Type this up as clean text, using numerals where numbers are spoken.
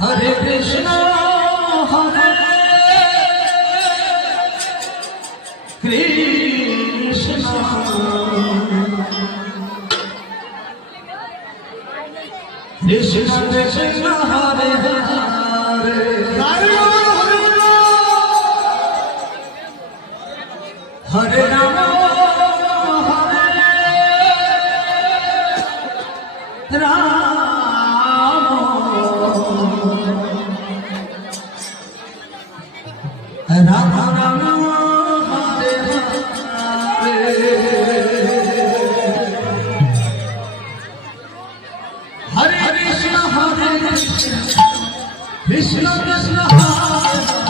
Hare Krishna, Hare Krishna, Krishna Krishna, Hare Hare, Hare Rama, Hare Rama, Rama Rama, Hare Hare, Hare Krishna, Hare Krishna, Krishna Krishna, Hare